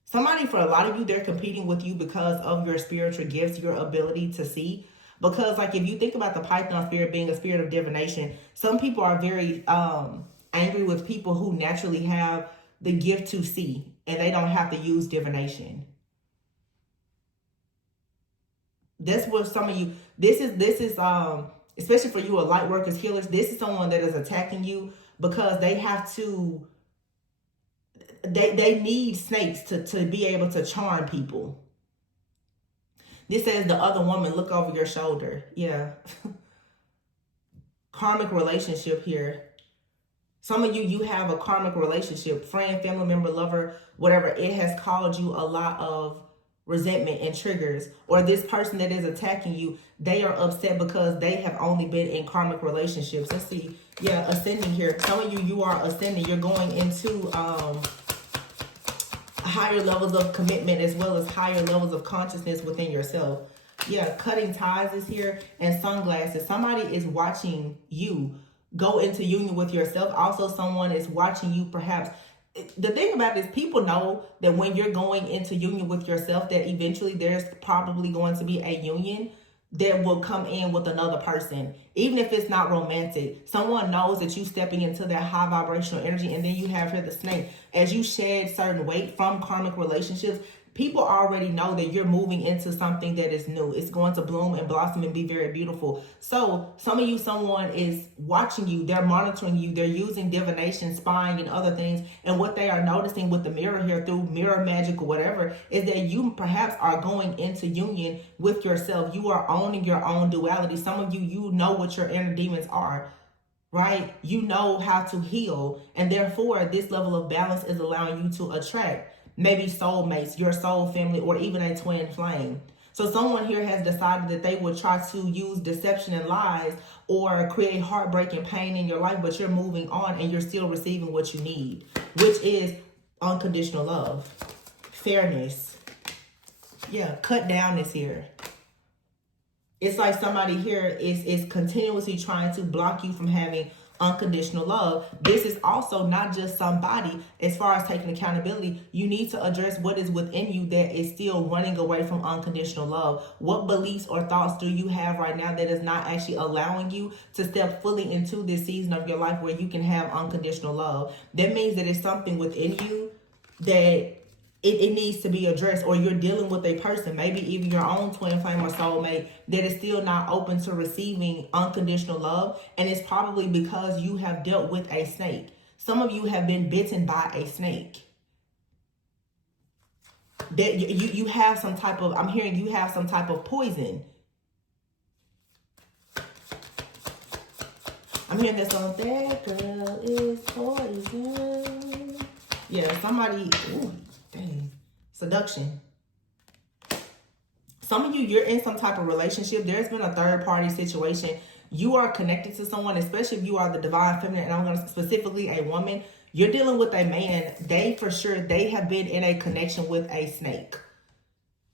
Somebody, for a lot of you, they're competing with you because of your spiritual gifts, your ability to see. Because, like, if you think about the Python spirit being a spirit of divination, some people are very angry with people who naturally have the gift to see, and they don't have to use divination. That's what some of you, this is especially for you, light workers, healers, this is someone that is attacking you because they have to, they need snakes to be able to charm people. This says the other woman, look over your shoulder. Yeah. Karmic relationship here. Some of you, you have a karmic relationship, friend, family member, lover, whatever. It has caused you a lot of resentment and triggers. Or this person that is attacking you, they are upset because they have only been in karmic relationships. Let's see. Yeah, ascending here. Some of you, you are ascending. You're going into higher levels of commitment as well as higher levels of consciousness within yourself. Yeah, cutting ties is here, and sunglasses. Somebody is watching you go into union with yourself. Also, someone is watching you perhaps. The thing about it is people know that when you're going into union with yourself, that eventually there's probably going to be a union that will come in with another person. Even if it's not romantic, someone knows that you stepping into that high vibrational energy. And then you have here the snake. As you shed certain weight from karmic relationships, people already know that you're moving into something that is new. It's going to bloom and blossom and be very beautiful. So some of you, someone is watching you. They're monitoring you. They're using divination, spying, and other things. And what they are noticing with the mirror here through mirror magic or whatever is that you perhaps are going into union with yourself. You are owning your own duality. Some of you, you know what your inner demons are. Right? You know how to heal. And therefore, this level of balance is allowing you to attract maybe soulmates, your soul family, or even a twin flame. So someone here has decided that they will try to use deception and lies or create heartbreak and pain in your life, but you're moving on and you're still receiving what you need, which is unconditional love, fairness. Yeah, cut down is here. It's like somebody here is continuously trying to block you from having unconditional love. This is also not just somebody. As far as taking accountability, you need to address what is within you that is still running away from unconditional love. What beliefs or thoughts do you have right now that is not actually allowing you to step fully into this season of your life where you can have unconditional love? That means that it's something within you that it needs to be addressed, or you're dealing with a person, maybe even your own twin flame or soulmate, that is still not open to receiving unconditional love. And it's probably because you have dealt with a snake. Some of you have been bitten by a snake. That you have some type of, I'm hearing you have some type of poison. I'm hearing this song, that girl is poison. Yeah, somebody, ooh, dang, seduction. Some of you, you're in some type of relationship. There's been a third party situation. You are connected to someone, especially if you are the divine feminine, and I'm going to specifically a woman. You're dealing with a man. They, for sure, they have been in a connection with a snake.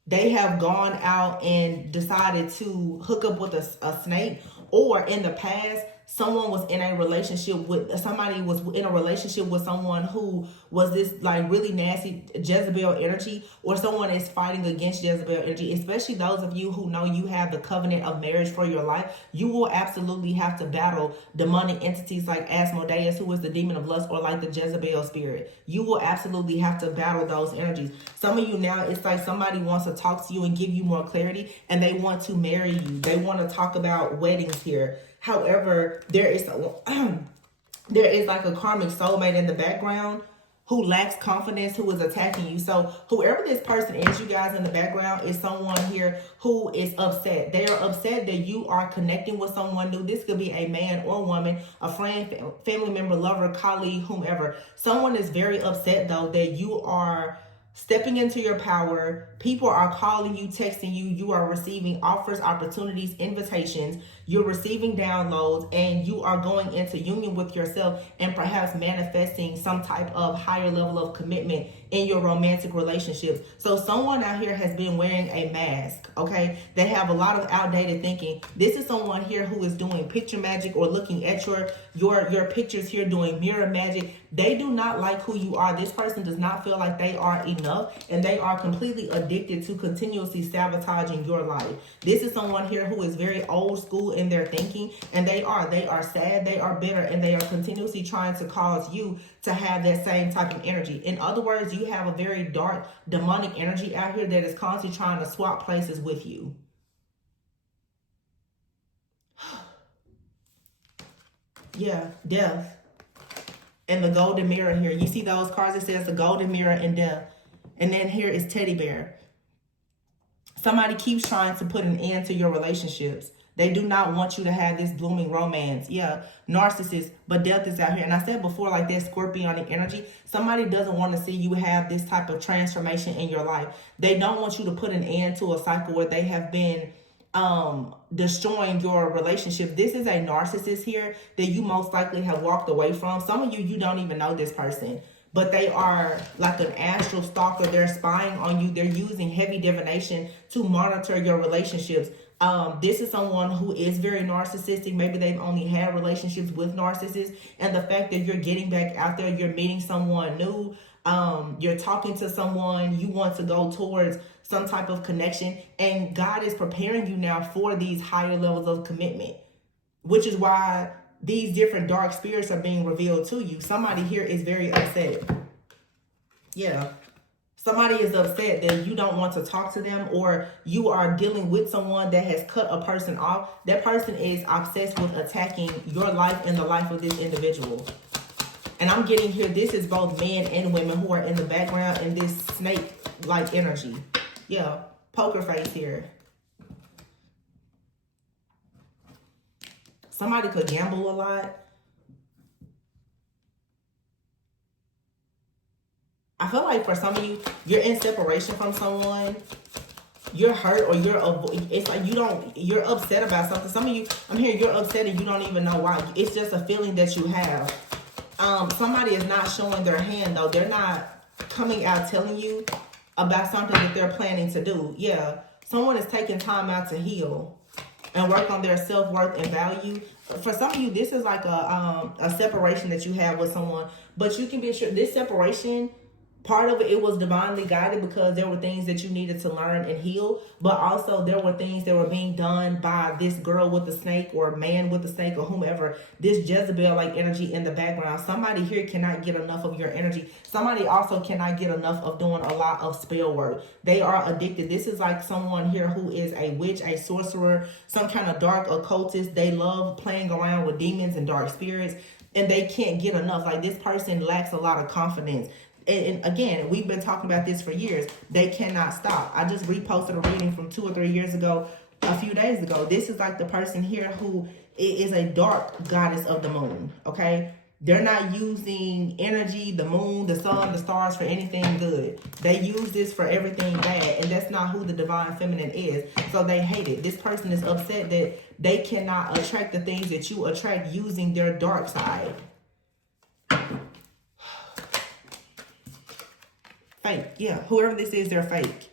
They have gone out and decided to hook up with a snake, or in the past, someone was in a relationship with, somebody was in a relationship with someone who was this like really nasty Jezebel energy, or someone is fighting against Jezebel energy. Especially those of you who know you have the covenant of marriage for your life, you will absolutely have to battle demonic entities like Asmodeus, who is the demon of lust, or like the Jezebel spirit. You will absolutely have to battle those energies. Some of you now, it's like somebody wants to talk to you and give you more clarity, and they want to marry you. They want to talk about weddings here. However, there is like a karmic soulmate in the background who lacks confidence, who is attacking you. So whoever this person is, you guys, in the background, is someone here who is upset. They are upset that you are connecting with someone new. This could be a man or woman, a friend, family member, lover, colleague, whomever. Someone is very upset, though, that you are stepping into your power. People are calling you, texting you. You are receiving offers, opportunities, invitations. You're receiving downloads, and you are going into union with yourself and perhaps manifesting some type of higher level of commitment in your romantic relationships. So someone out here has been wearing a mask, okay? They have a lot of outdated thinking. This is someone here who is doing picture magic, or looking at your pictures here, doing mirror magic. They do not like who you are. This person does not feel like they are enough, and they are completely addicted to continuously sabotaging your life. This is someone here who is very old school in their thinking, and they are sad, they are bitter, and they are continuously trying to cause you to have that same type of energy. In other words, you have a very dark demonic energy out here that is constantly trying to swap places with you. Yeah, death. And the golden mirror here. You see those cards? It says the golden mirror and death. And then here is teddy bear. Somebody keeps trying to put an end to your relationships. They do not want you to have this blooming romance. Yeah, narcissist, but death is out here. And I said before, like that scorpionic energy, somebody doesn't want to see you have this type of transformation in your life. They don't want you to put an end to a cycle where they have been destroying your relationship. This is a narcissist here that you most likely have walked away from. Some of you don't even know this person, but they are like an astral stalker. They're spying on you. They're using heavy divination to monitor your relationships. This is someone who is very narcissistic. Maybe they've only had relationships with narcissists, and the fact that you're getting back out there, you're meeting someone new, you're talking to someone, you want to go towards some type of connection, and God is preparing you now for these higher levels of commitment, which is why these different dark spirits are being revealed to you. Somebody here is very upset. Yeah. Somebody is upset that you don't want to talk to them, or you are dealing with someone that has cut a person off. That person is obsessed with attacking your life and the life of this individual. And I'm getting here, this is both men and women who are in the background in this snake-like energy. Yeah, poker face here. Somebody could gamble a lot. I feel like for some of you, you're in separation from someone. You're hurt, or it's like you're upset about something. Some of you, I'm hearing you're upset and you don't even know why. It's just a feeling that you have. Somebody is not showing their hand, though. They're not coming out telling you about something that they're planning to do. Yeah, someone is taking time out to heal. and work on their self-worth and value. For some of you, this is like a separation that you have with someone, but you can be sure this separation, part of it was divinely guided because there were things that you needed to learn and heal, but also there were things that were being done by this girl with the snake or man with the snake or whomever, this Jezebel-like energy in the background. Somebody here cannot get enough of your energy. Somebody also cannot get enough of doing a lot of spell work. They are addicted. This is like someone here who is a witch, a sorcerer, some kind of dark occultist. They love playing around with demons and dark spirits, and they can't get enough. Like, this person lacks a lot of confidence. And again, we've been talking about this for years. They cannot stop. I just reposted a reading from 2 or 3 years ago, a few days ago. This is like the person here who is a dark goddess of the moon, okay? They're not using energy, the moon, the sun, the stars for anything good. They use this for everything bad, and that's not who the divine feminine is. So they hate it. This person is upset that they cannot attract the things that you attract using their dark side. Fake. Yeah, whoever this is, they're fake.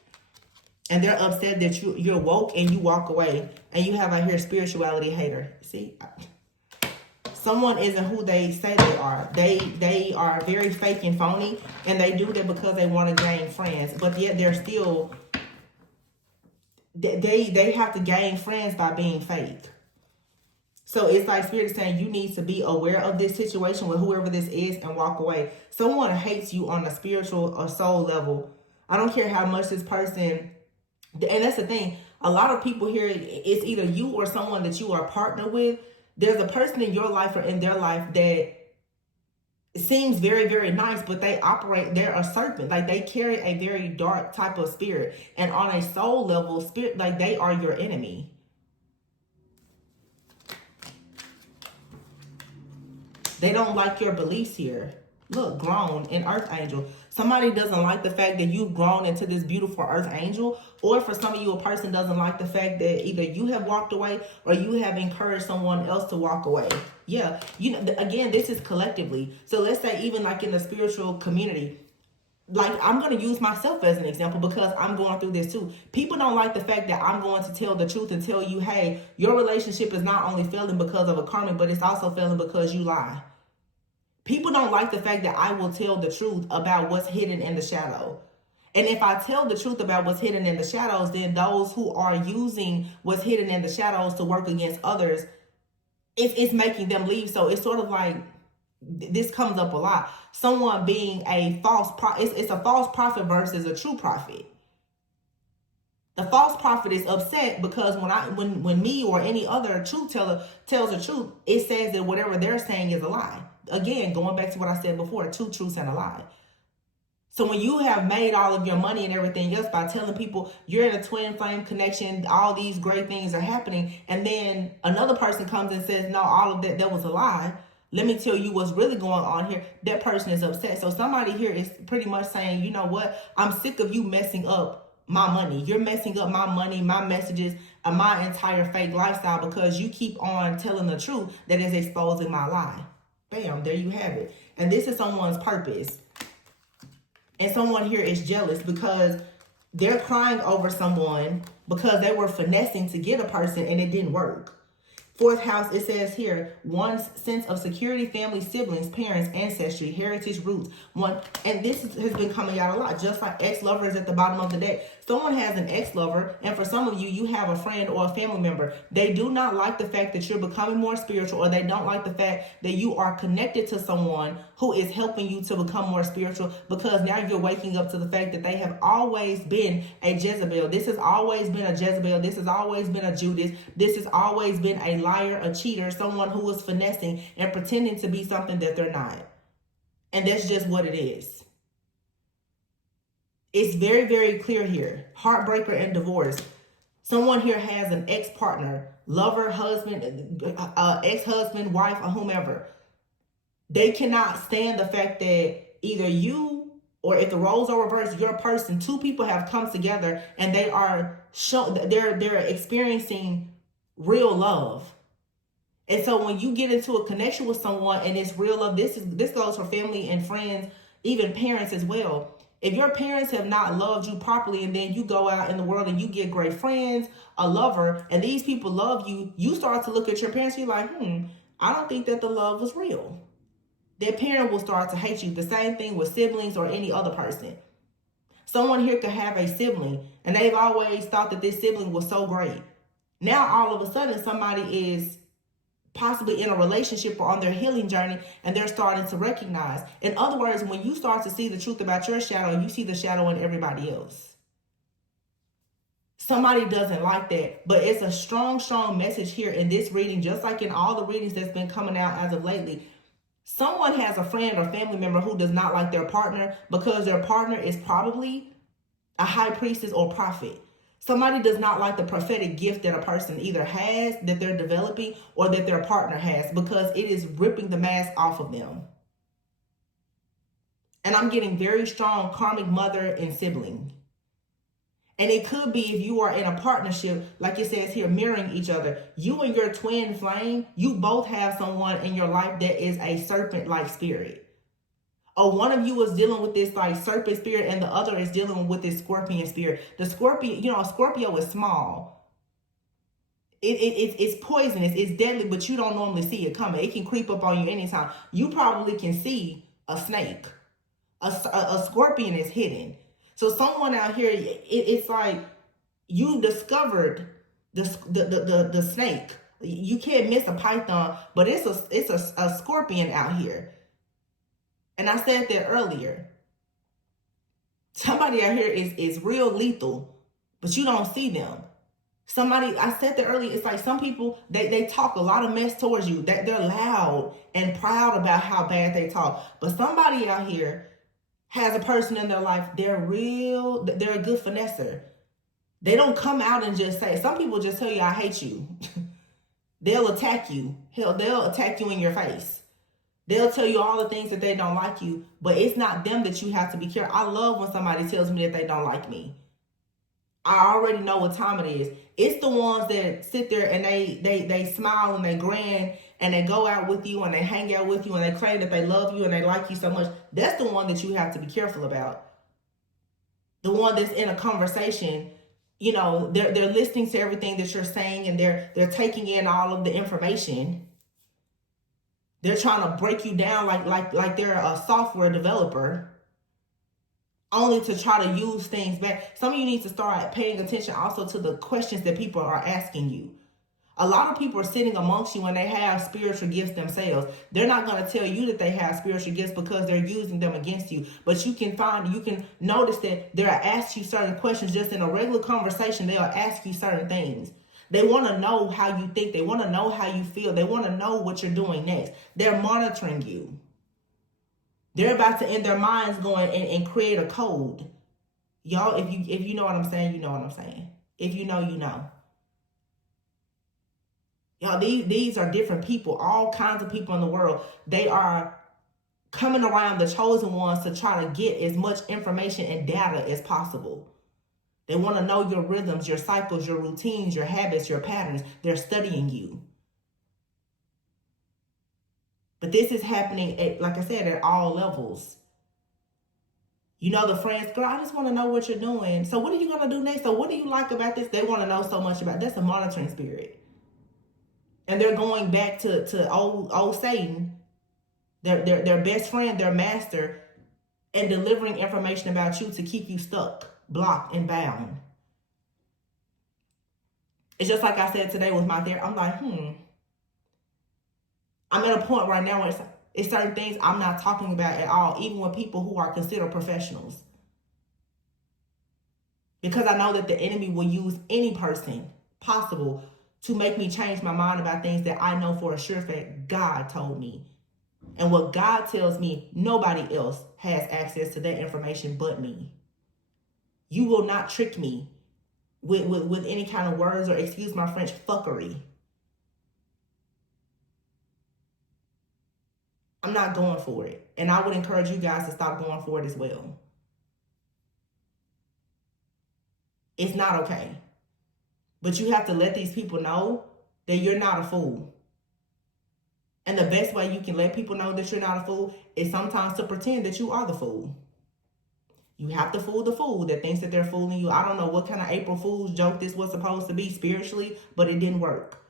And they're upset that you're woke and you walk away. And you have out here spirituality hater. See? Someone isn't who they say they are. They are very fake and phony. And they do that because they want to gain friends. But yet they're still... They have to gain friends by being fake. So it's like Spirit is saying you need to be aware of this situation with whoever this is and walk away. Someone hates you on a spiritual or soul level. I don't care how much this person... And that's the thing. A lot of people here, it's either you or someone that you are partnered with. There's a person in your life or in their life that seems very, very nice, but they operate, they're a serpent. Like, they carry a very dark type of spirit. And on a soul level, spirit, like, they are your enemy. They don't like your beliefs here. Look, grown in Earth Angel. Somebody doesn't like the fact that you've grown into this beautiful Earth Angel. Or for some of you, a person doesn't like the fact that either you have walked away or you have encouraged someone else to walk away. Yeah, you know, again, this is collectively. So let's say even like in the spiritual community, like, I'm going to use myself as an example because I'm going through this too. People don't like the fact that I'm going to tell the truth and tell you, hey, your relationship is not only failing because of a karmic, but it's also failing because you lie. People don't like the fact that I will tell the truth about what's hidden in the shadow. And if I tell the truth about what's hidden in the shadows, then those who are using what's hidden in the shadows to work against others, it's making them leave. So it's sort of like, this comes up a lot. Someone being a false prophet, it's a false prophet versus a true prophet. The false prophet is upset because when me or any other truth teller tells the truth, it says that whatever they're saying is a lie. Again, going back to what I said before, 2 truths and a lie. So when you have made all of your money and everything else by telling people you're in a twin flame connection, all these great things are happening, and then another person comes and says, no, all of that was a lie. Let me tell you what's really going on here. That person is upset. So somebody here is pretty much saying, you know what? I'm sick of you messing up my money. You're messing up my money, my messages, and my entire fake lifestyle because you keep on telling the truth that is exposing my lie. Bam, there you have it. And this is someone's purpose. And someone here is jealous because they're crying over someone because they were finessing to get a person and it didn't work. 4th house, it says here, one's sense of security, family, siblings, parents, ancestry, heritage, roots. And this has been coming out a lot, just like ex-lovers at the bottom of the deck. Someone has an ex-lover, and for some of you, you have a friend or a family member. They do not like the fact that you're becoming more spiritual, or they don't like the fact that you are connected to someone who is helping you to become more spiritual, because now you're waking up to the fact that they have always been a Jezebel. This has always been a Jezebel. This has always been a Judas. This has always been a liar, a cheater, someone who is finessing and pretending to be something that they're not. And that's just what it is. It's very, very clear here. Heartbreaker and divorce. Someone here has an ex-partner, lover, husband, ex-husband, wife, or whomever. They cannot stand the fact that either you, or if the roles are reversed, your person, 2 people have come together and they are they're experiencing real love. And so when you get into a connection with someone and it's real love, this goes for family and friends, even parents as well. If your parents have not loved you properly, and then you go out in the world and you get great friends, a lover, and these people love you, you start to look at your parents and you're like, I don't think that the love was real. Their parent will start to hate you. The same thing with siblings or any other person. Someone here could have a sibling and they've always thought that this sibling was so great. Now all of a sudden somebody is possibly in a relationship or on their healing journey, and they're starting to recognize. In other words, when you start to see the truth about your shadow, you see the shadow in everybody else. Somebody doesn't like that, but it's a strong, strong message here in this reading, just like in all the readings that's been coming out as of lately. Someone has a friend or family member who does not like their partner because their partner is probably a high priestess or prophet. Somebody does not like the prophetic gift that a person either has, that they're developing, or that their partner has, because it is ripping the mask off of them. And I'm getting very strong karmic mother and sibling. And it could be if you are in a partnership, like it says here, mirroring each other. You and your twin flame, you both have someone in your life that is a serpent-like spirit. Or one of you is dealing with this like serpent spirit and the other is dealing with this scorpion spirit. The scorpion, Scorpio is small. It's poisonous, it's deadly, but you don't normally see it coming. It can creep up on you anytime. You probably can see a snake. A scorpion is hidden. So someone out here, it's like you discovered the snake. You can't miss a python, but it's a scorpion out here. And I said that earlier. Somebody out here is real lethal, but you don't see them. I said that earlier, it's like some people, they talk a lot of mess towards you. That they're loud and proud about how bad they talk. But somebody out here has a person in their life, they're a good finesser. They don't come out and just say, some people just tell you, I hate you. They'll attack you. Hell, they'll attack you in your face. They'll tell you all the things that they don't like you, but it's not them that you have to be careful. I love when somebody tells me that they don't like me. I already know what time it is. It's the ones that sit there and they smile and they grin and they go out with you and they hang out with you and they claim that they love you and they like you so much. That's the one that you have to be careful about. The one that's in a conversation, they're listening to everything that you're saying and they're taking in all of the information. They're trying to break you down like they're a software developer, only to try to use things back. Some of you need to start paying attention also to the questions that people are asking you. A lot of people are sitting amongst you and they have spiritual gifts themselves. They're not going to tell you that they have spiritual gifts because they're using them against you. But you can notice that they'll ask you certain questions just in a regular conversation. They'll ask you certain things. They want to know how you think. They want to know how you feel. They want to know what you're doing next. They're monitoring you. They're about to, in their minds, go and create a code. Y'all, if you know what I'm saying, you know what I'm saying. If you know, you know. Y'all, these are different people, all kinds of people in the world. They are coming around the chosen ones to try to get as much information and data as possible. They want to know your rhythms, your cycles, your routines, your habits, your patterns. They're studying you. But this is happening, like I said, at all levels. The friends, girl, I just want to know what you're doing. So what are you going to do next? So what do you like about this? They want to know so much about it. That's a monitoring spirit. And they're going back to old Satan, their best friend, their master, and delivering information about you to keep you stuck, blocked, and bound. It's just like I said today with my therapist. I'm like, I'm at a point right now where it's certain things I'm not talking about at all, even with people who are considered professionals. Because I know that the enemy will use any person possible to make me change my mind about things that I know for a sure fact God told me. And what God tells me, nobody else has access to that information but me. You will not trick me with any kind of words or, excuse my French, fuckery. I'm not going for it. And I would encourage you guys to stop going for it as well. It's not okay. But you have to let these people know that you're not a fool. And the best way you can let people know that you're not a fool is sometimes to pretend that you are the fool. You have to fool the fool that thinks that they're fooling you. I don't know what kind of April Fool's joke this was supposed to be spiritually, but it didn't work.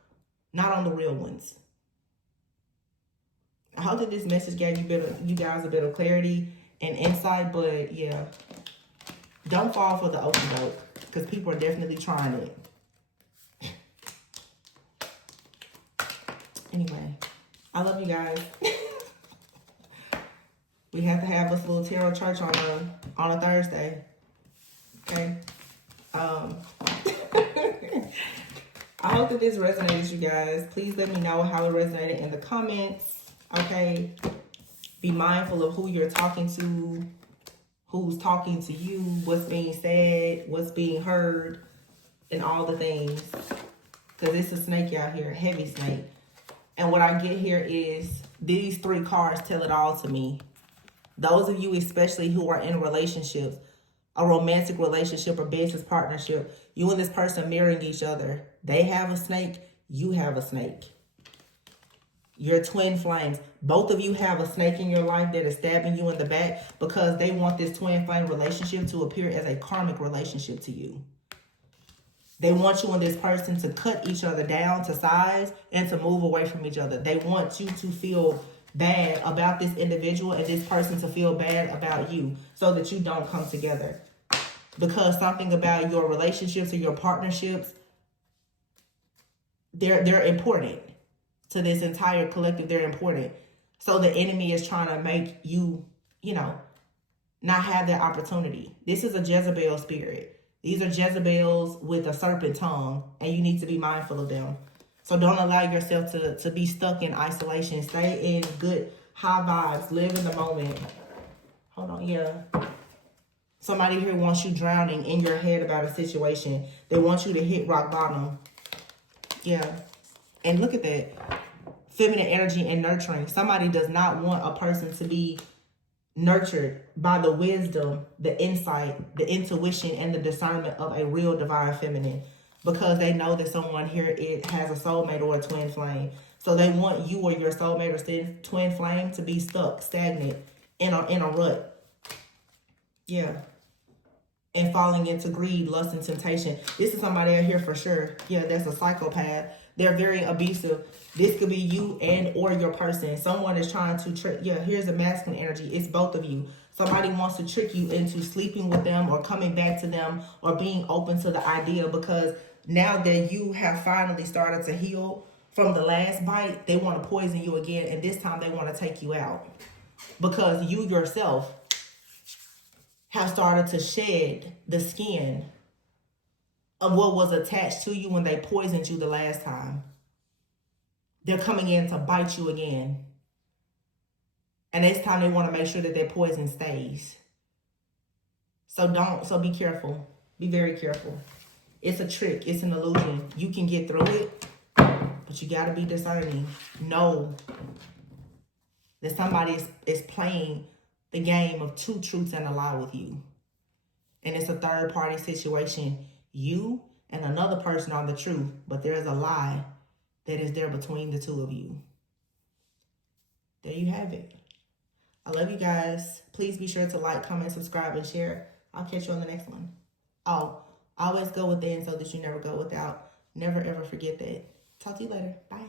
Not on the real ones. I hope that this message gave you guys a bit of clarity and insight, but yeah, don't fall for the okie doke, because people are definitely trying it. Anyway, I love you guys. We have to have this little tarot church on a Thursday. Okay. I hope that this resonated, you guys. Please let me know how it resonated in the comments. Okay. Be mindful of who you're talking to, who's talking to you, what's being said, what's being heard, and all the things. Because it's a snake out here, a heavy snake. And what I get here is these 3 cards tell it all to me. Those of you especially who are in relationships, a romantic relationship or business partnership, you and this person marrying each other, they have a snake, you have a snake. You're twin flames. Both of you have a snake in your life that is stabbing you in the back because they want this twin flame relationship to appear as a karmic relationship to you. They want you and this person to cut each other down to size and to move away from each other. They want you to feel bad about this individual and this person to feel bad about you so that you don't come together. Because something about your relationships or your partnerships, they're important to this entire collective. They're important. So the enemy is trying to make you, not have that opportunity. This is a Jezebel spirit. These are Jezebels with a serpent tongue, and you need to be mindful of them. So don't allow yourself to be stuck in isolation. Stay in good, high vibes. Live in the moment. Hold on, yeah. Somebody here wants you drowning in your head about a situation. They want you to hit rock bottom. Yeah. And look at that. Feminine energy and nurturing. Somebody does not want a person to be nurtured by the wisdom, the insight, the intuition, and the discernment of a real divine feminine. Because they know that someone here has a soulmate or a twin flame. So they want you or your soulmate or twin flame to be stuck, stagnant, in a rut. Yeah. And falling into greed, lust, and temptation. This is somebody out here for sure. Yeah, that's a psychopath. They're very abusive. This could be you and or your person. Someone is trying to trick. Yeah, here's a masculine energy. It's both of you. Somebody wants to trick you into sleeping with them or coming back to them or being open to the idea, because now that you have finally started to heal from the last bite, they want to poison you again. And this time they want to take you out because you yourself have started to shed the skin of what was attached to you when they poisoned you the last time. They're coming in to bite you again. And this time they want to make sure that their poison stays. So be careful. Be very careful. It's a trick. It's an illusion. You can get through it, but you got to be discerning. Know that somebody is playing the game of 2 truths and a lie with you. And it's a third party situation. You and another person are the truth, but there's a lie that is there between the 2 of you. There you have it. I love you guys. Please be sure to like, comment, subscribe, and share. I'll catch you on the next one. Oh, always go within so that you never go without. Never, ever forget that. Talk to you later. Bye.